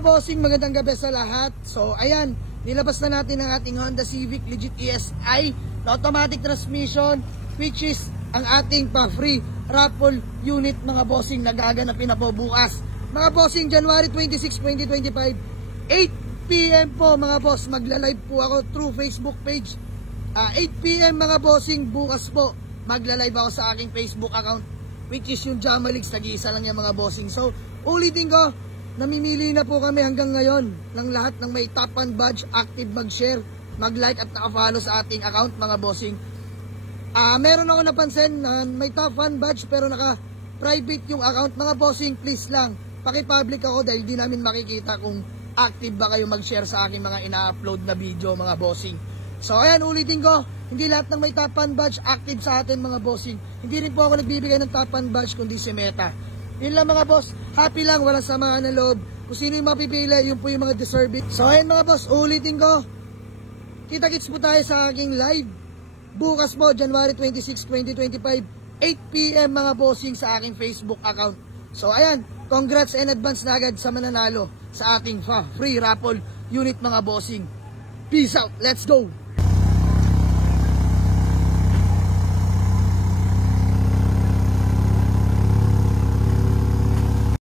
bossing, magandang gabi sa lahat. So ayan, nilabas na natin ang ating Honda Civic Legit ESI na automatic transmission, which is ang ating pa-free raffle unit mga bossing na gaganapin na po bukas. Mga bossing, January 26, 2025, 8 PM po mga boss, magla-live po ako through Facebook page. 8 PM mga bossing, bukas po magla-live ako sa aking Facebook account, which is yung Jamalix, nag-iisa lang yan mga bossing. So ulitin ko, namimili na po kami hanggang ngayon ng lahat ng may top 1 badge, active mag-share, mag-like at naka-follow sa ating account mga bossing. Meron ako napansin na may top 1 badge pero naka-private yung account mga bossing. Please lang, paki-public ako dahil di namin makikita kung active ba kayo mag-share sa aking mga ina-upload na video mga bossing. So ayan, ulitin ko, hindi lahat ng may top 1 badge active sa atin mga bossing. Hindi rin po ako nagbibigay ng top 1 badge kundi si Meta. Yun lang mga boss, happy lang, walang samaan ng loob. Kung sino yung mapipili, yun po yung mga deserving. So ayun mga boss, ulitin ko, kita-kits po tayo sa aking live bukas po, January 26, 2025, 8 PM mga bossing sa aking Facebook account. So ayan, congrats and advance na agad sa mananalo sa ating free raffle unit mga bossing. Peace out, let's go!